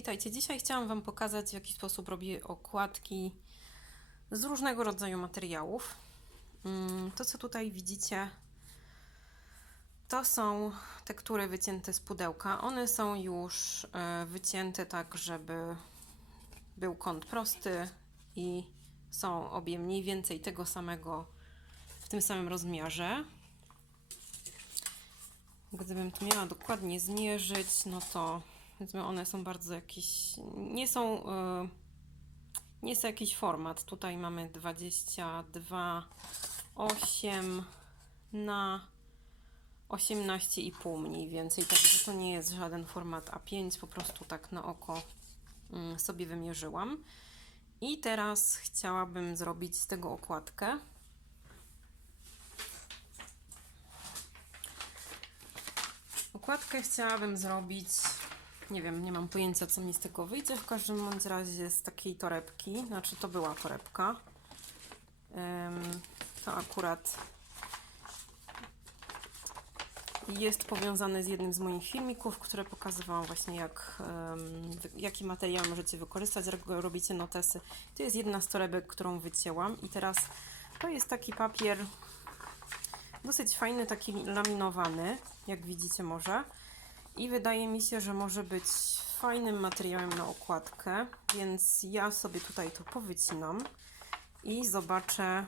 Witajcie. Dzisiaj chciałam Wam pokazać, w jaki sposób robię okładki z różnego rodzaju materiałów. Mm, To, co tutaj widzicie, to są tektury wycięte z pudełka. One są już e, wycięte tak, żeby był kąt prosty i są obie mniej więcej tego samego, w tym samym rozmiarze. Gdybym to miała dokładnie zmierzyć, no to powiedzmy one są bardzo jakieś, nie są, yy, nie jest jakiś format. Tutaj mamy 22,8 na 18,5 mniej więcej, także to nie jest żaden format A5, po prostu tak na oko mm, sobie wymierzyłam. I teraz chciałabym zrobić z tego okładkę. Okładkę chciałabym zrobić, nie wiem, nie mam pojęcia co mi z tego wyjdzie, w każdym bądź razie z takiej torebki, znaczy to była torebka. To akurat jest powiązane z jednym z moich filmików, które pokazywałam właśnie jak, jaki materiał możecie wykorzystać, jak robicie notesy. To jest jedna z torebek, którą wycięłam i teraz to jest taki papier dosyć fajny, taki laminowany, jak widzicie może. I wydaje mi się, że może być fajnym materiałem na okładkę, więc ja sobie tutaj to powycinam i zobaczę,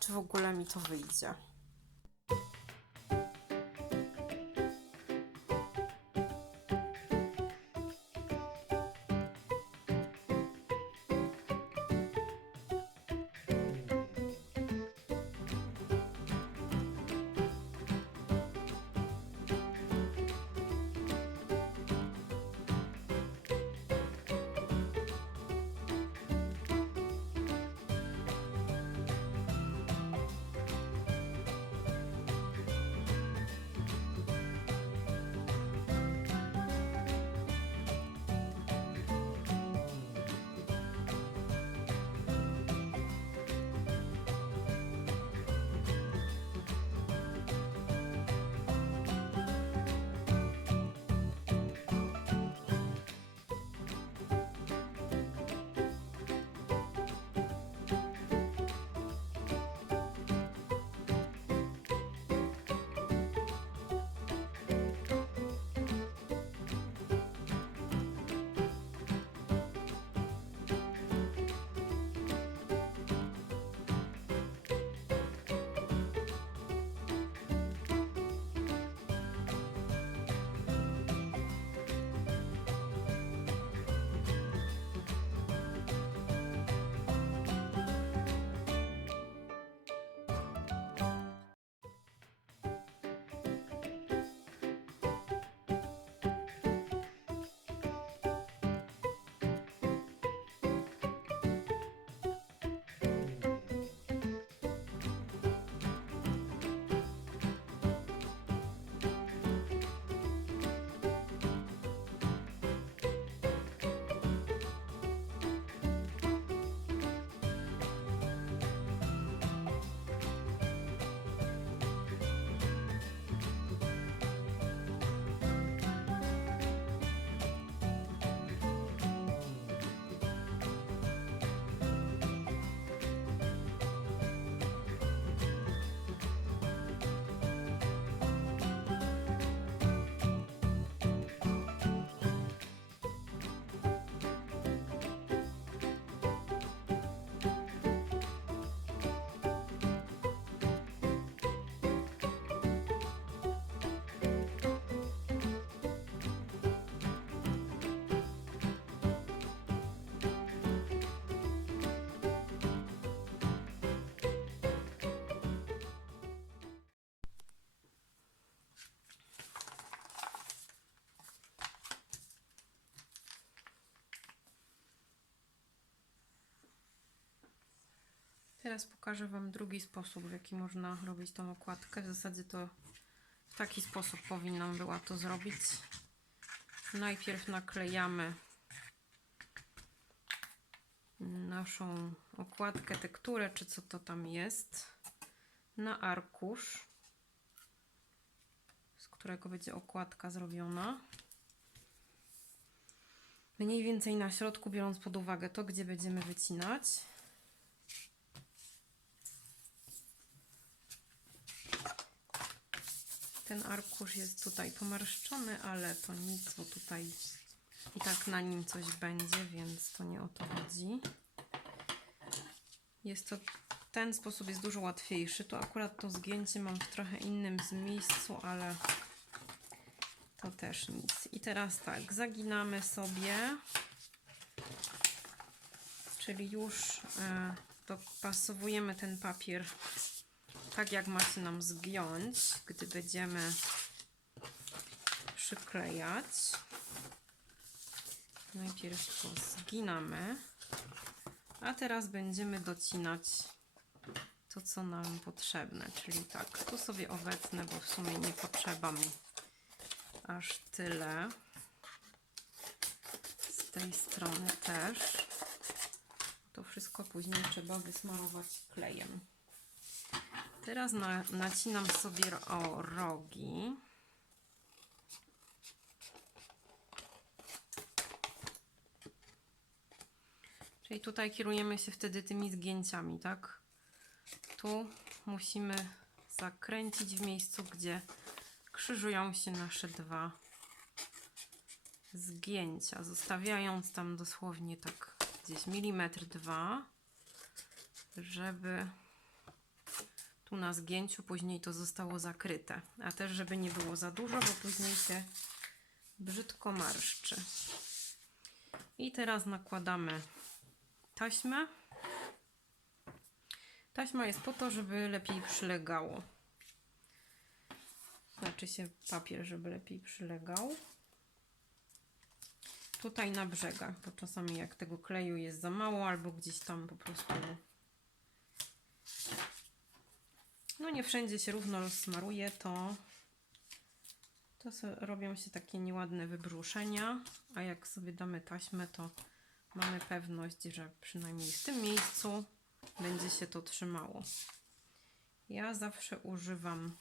czy w ogóle mi to wyjdzie. Teraz pokażę Wam drugi sposób, w jaki można robić tą okładkę. W zasadzie to w taki sposób powinnam była to zrobić. Najpierw naklejamy naszą okładkę, tekturę, czy co to tam jest, na arkusz, z którego będzie okładka zrobiona. Mniej więcej na środku, biorąc pod uwagę to, gdzie będziemy wycinać. Ten arkusz jest tutaj pomarszczony, ale to nic, bo tutaj i tak na nim coś będzie, więc to nie o to chodzi. Jest to, ten sposób jest dużo łatwiejszy. Tu akurat to zgięcie mam w trochę innym miejscu, ale to też nic. I teraz tak, zaginamy sobie, czyli już e, dopasowujemy ten papier tak, jak ma się nam zgiąć, gdy będziemy przyklejać. Najpierw to zginamy, a teraz będziemy docinać to, co nam potrzebne, czyli tak, tu sobie obecne, bo w sumie nie potrzeba mi aż tyle. Z tej strony też. To wszystko później trzeba wysmarować klejem. Teraz na, nacinam sobie o rogi. Czyli tutaj kierujemy się wtedy tymi zgięciami, tak? Tu musimy zakręcić w miejscu, gdzie krzyżują się nasze dwa zgięcia, zostawiając tam dosłownie tak gdzieś milimetr dwa, żeby tu na zgięciu później to zostało zakryte, a też żeby nie było za dużo, bo później się brzydko marszczy. I teraz nakładamy taśmę. Taśma jest po to, żeby lepiej przylegało. Znaczy się papier, żeby lepiej przylegał. Tutaj na brzegach, bo czasami jak tego kleju jest za mało, albo gdzieś tam po prostu no nie wszędzie się równo rozsmaruje, to to robią się takie nieładne wybruszenia, a jak sobie damy taśmę, to mamy pewność, że przynajmniej w tym miejscu będzie się to trzymało. Ja zawsze używam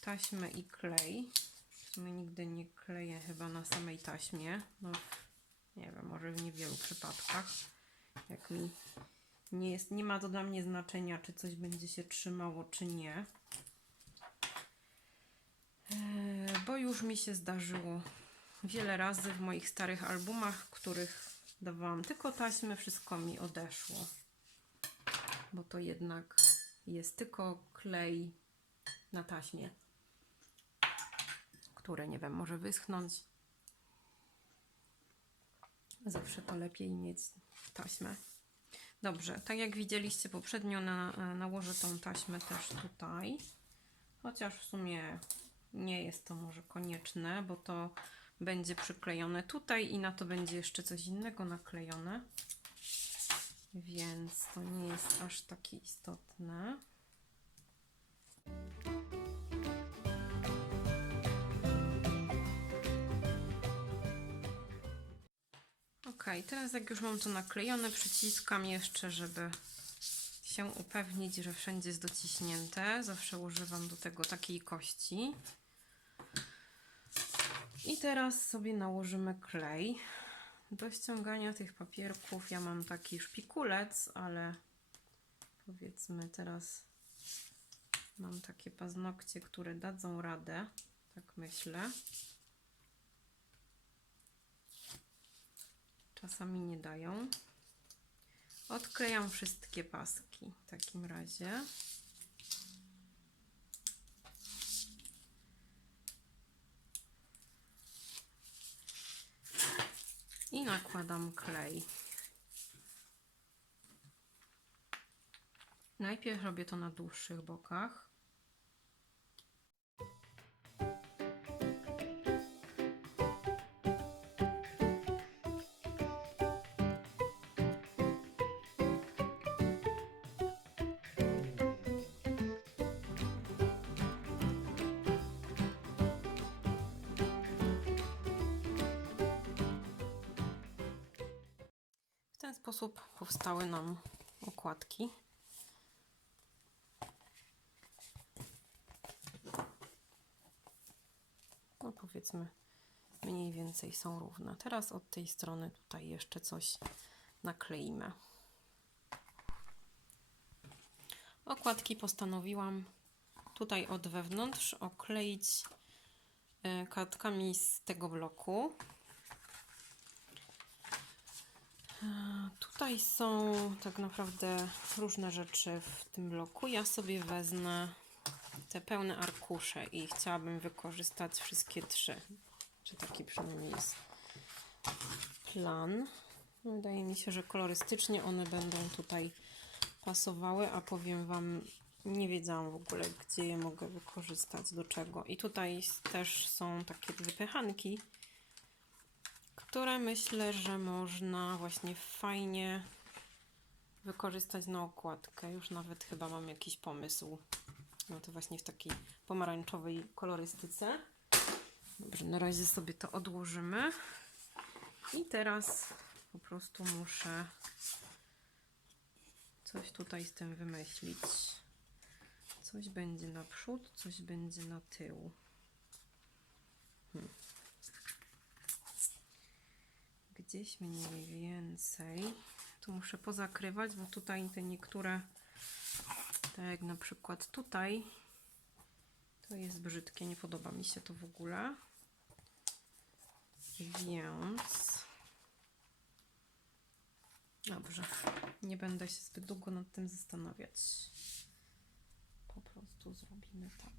taśmy i klej. W sumie nigdy nie kleję chyba na samej taśmie. No, nie wiem, może w niewielu przypadkach. Jak mi nie, jest, nie ma to dla mnie znaczenia, czy coś będzie się trzymało, czy nie. Eee, Bo już mi się zdarzyło wiele razy w moich starych albumach, których dawałam tylko taśmę, wszystko mi odeszło. Bo to jednak jest tylko klej na taśmie, które nie wiem, może wyschnąć. Zawsze to lepiej mieć taśmę. Dobrze, tak jak widzieliście poprzednio, na, nałożę tą taśmę też tutaj. Chociaż w sumie nie jest to może konieczne, bo to będzie przyklejone tutaj i na to będzie jeszcze coś innego naklejone. Więc to nie jest aż takie istotne. Ok, teraz jak już mam to naklejone, przyciskam jeszcze, żeby się upewnić, że wszędzie jest dociśnięte. Zawsze używam do tego takiej kości. I teraz sobie nałożymy klej. Do ściągania tych papierków ja mam taki szpikulec, ale powiedzmy teraz mam takie paznokcie, które dadzą radę. Tak myślę. Czasami nie dają. Odklejam wszystkie paski w takim razie. I nakładam klej. Najpierw robię to na dłuższych bokach. Sposób powstały nam okładki. No powiedzmy mniej więcej są równe. Teraz od tej strony tutaj jeszcze coś nakleimy. Okładki postanowiłam tutaj od wewnątrz okleić e, kartkami z tego bloku. E, Tutaj są tak naprawdę różne rzeczy w tym bloku. Ja sobie wezmę te pełne arkusze i chciałabym wykorzystać wszystkie trzy. Czy taki przynajmniej jest plan. Wydaje mi się, że kolorystycznie one będą tutaj pasowały, a powiem Wam, nie wiedziałam w ogóle, gdzie je mogę wykorzystać, do czego. I tutaj też są takie wypychanki, które myślę, że można właśnie fajnie wykorzystać na okładkę. Już nawet chyba mam jakiś pomysł. No to właśnie w takiej pomarańczowej kolorystyce. Dobrze, na razie sobie to odłożymy. I teraz po prostu muszę coś tutaj z tym wymyślić. Coś będzie na przód, coś będzie na tył. Hmm. Gdzieś mniej więcej. Tu muszę pozakrywać, bo tutaj te niektóre, tak jak na przykład tutaj, to jest brzydkie, nie podoba mi się to w ogóle. Więc dobrze, nie będę się zbyt długo nad tym zastanawiać. Po prostu zrobimy tak.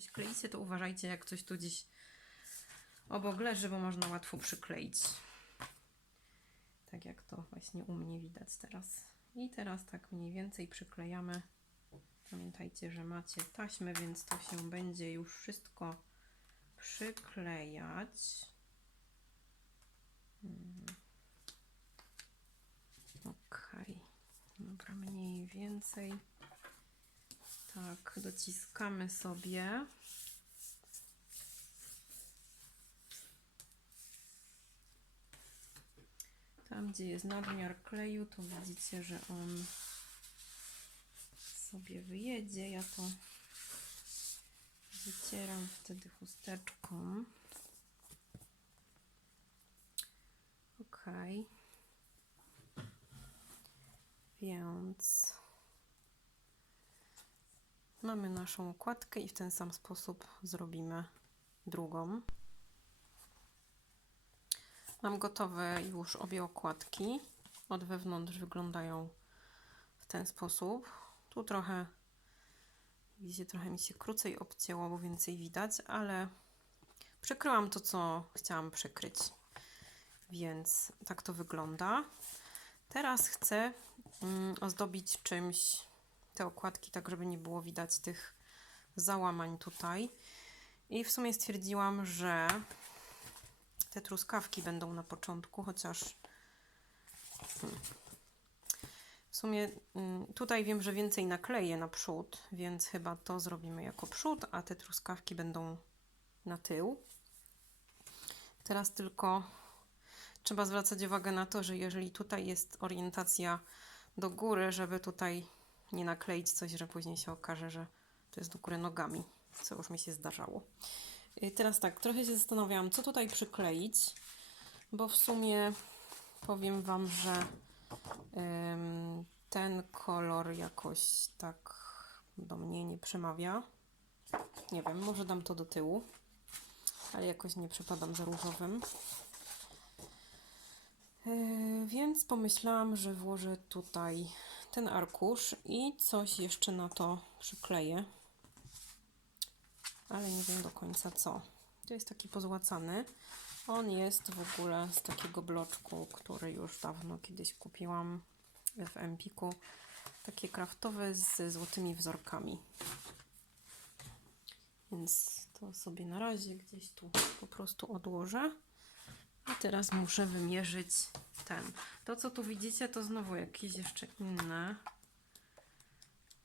Coś kleicie, to uważajcie, jak coś tu gdzieś obok leży, bo można łatwo przykleić. Tak jak to właśnie u mnie widać teraz. I teraz tak mniej więcej przyklejamy. Pamiętajcie, że macie taśmę, więc to się będzie już wszystko przyklejać. Mm. Ok, dobra, mniej więcej. Tak, dociskamy sobie. Tam, gdzie jest nadmiar kleju, to widzicie, że on sobie wyjedzie. Ja to wycieram wtedy chusteczką. Ok. Więc mamy naszą okładkę i w ten sam sposób zrobimy drugą. Mam gotowe już obie okładki. Od wewnątrz wyglądają w ten sposób. Tu trochę, widzicie, trochę mi się krócej obcięło, bo więcej widać, ale przykryłam to, co chciałam przykryć. Więc tak to wygląda. Teraz chcę mm, ozdobić czymś te okładki, tak żeby nie było widać tych załamań tutaj. I w sumie stwierdziłam, że te truskawki będą na początku, chociaż hmm. w sumie mm, tutaj wiem, że więcej nakleję na przód, więc chyba to zrobimy jako przód, a te truskawki będą na tył. Teraz tylko trzeba zwracać uwagę na to, że jeżeli tutaj jest orientacja do góry, żeby tutaj nie nakleić coś, że później się okaże, że to jest do góry nogami, co już mi się zdarzało. I teraz tak, trochę się zastanawiałam, co tutaj przykleić, bo w sumie powiem Wam, że ym, ten kolor jakoś tak do mnie nie przemawia. Nie wiem, może dam to do tyłu, ale jakoś nie przepadam za różowym. Yy, więc pomyślałam, że włożę tutaj ten arkusz i coś jeszcze na to przykleję. Ale nie wiem do końca co. To jest taki pozłacany. On jest w ogóle z takiego bloczku, który już dawno kiedyś kupiłam w Empiku. Takie kraftowe z złotymi wzorkami. Więc to sobie na razie gdzieś tu po prostu odłożę. A teraz muszę wymierzyć ten. To, co tu widzicie, to znowu jakieś jeszcze inne,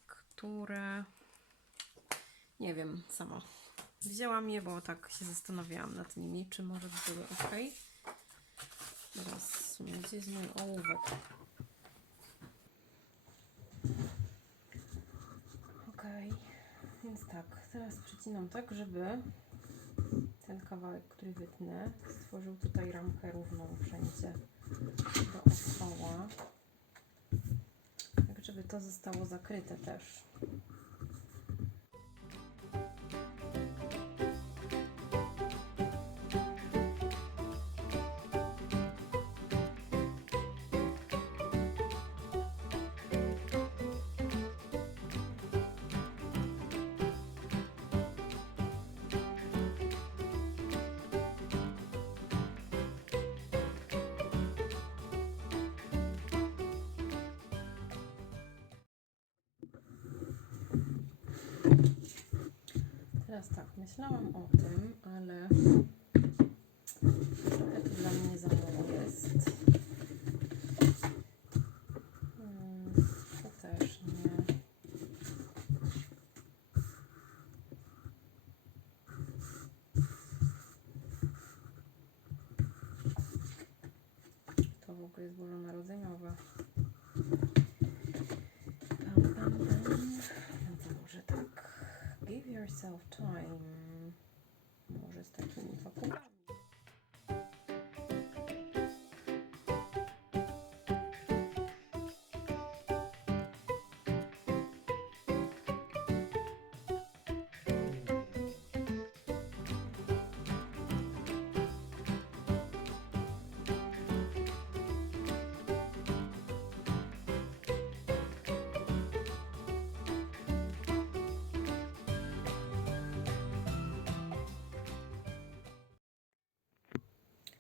które nie wiem sama. Wzięłam je, bo tak się zastanawiałam nad nimi, czy może by były ok. Teraz gdzie jest mój ołówek? Ok, więc tak, teraz przycinam tak, żeby ten kawałek, który wytnę, stworzył tutaj ramkę równą wszędzie dookoła. Tak, żeby to zostało zakryte też. Myślałam o tym, ale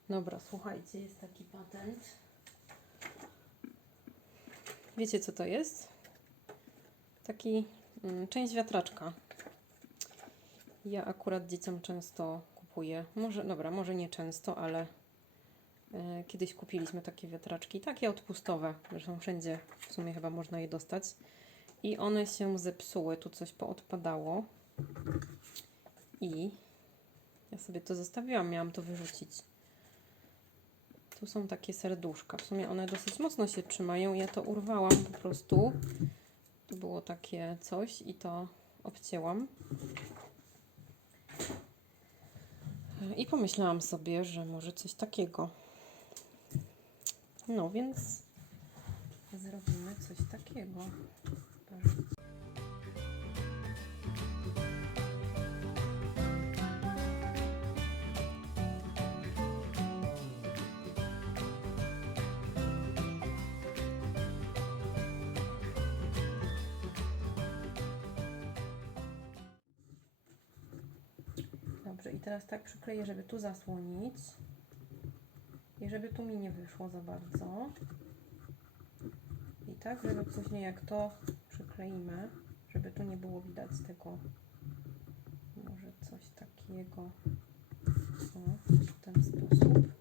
Dobra, słuchajcie, jest taki patent. Wiecie, co to jest? Taki mm, część wiatraczka. Ja akurat dzieciom często kupuję. Może, dobra, może nie często, ale e, kiedyś kupiliśmy takie wiatraczki, takie odpustowe. Zresztą wszędzie w sumie chyba można je dostać. I one się zepsuły, tu coś poodpadało. I ja sobie to zostawiłam, miałam to wyrzucić. Tu są takie serduszka. W sumie one dosyć mocno się trzymają. Ja to urwałam po prostu. Tu było takie coś i to obcięłam. I pomyślałam sobie, że może coś takiego. No więc zrobimy coś takiego. Dobrze, teraz tak przykleję, żeby tu zasłonić. I żeby tu mi nie wyszło za bardzo. I tak, żeby później jak to przykleimy, żeby tu nie było widać tego. Może coś takiego. O, w ten sposób.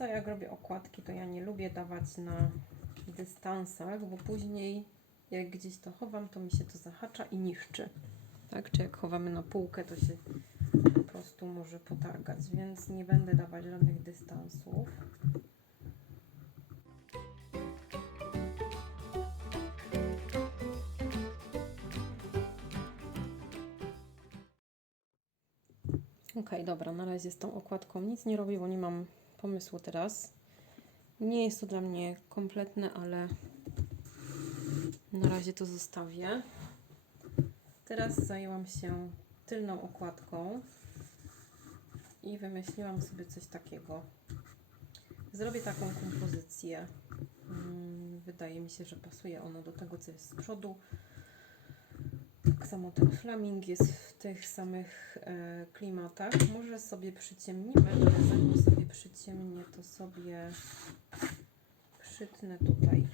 Co, jak robię okładki, to ja nie lubię dawać na dystansach, bo później jak gdzieś to chowam, to mi się to zahacza i niszczy. Tak? Czy jak chowamy na półkę, to się po prostu może potargać, więc nie będę dawać żadnych dystansów. Okej, dobra, na razie z tą okładką nic nie robię, bo nie mam pomysłu teraz. Nie jest to dla mnie kompletne, ale na razie to zostawię. Teraz zajęłam się tylną okładką i wymyśliłam sobie coś takiego. Zrobię taką kompozycję. Mm, Wydaje mi się, że pasuje ono do tego, co jest z przodu. Samo ten flaming jest w tych samych e, klimatach. Może sobie przyciemnimy, ale zanim sobie przyciemnię, to sobie przytnę tutaj.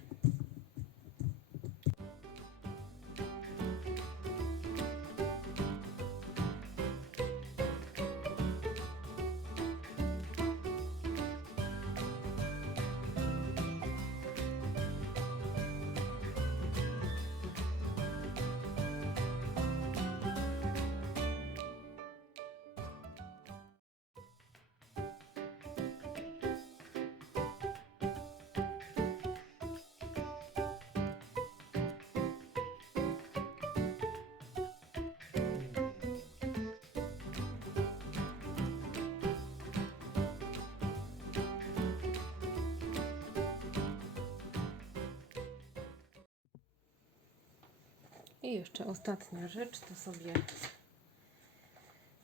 I jeszcze ostatnia rzecz, to sobie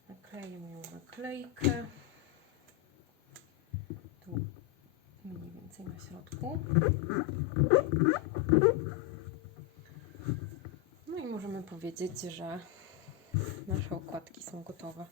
nakleję moją naklejkę. Tu mniej więcej na środku. No i możemy powiedzieć, że nasze okładki są gotowe.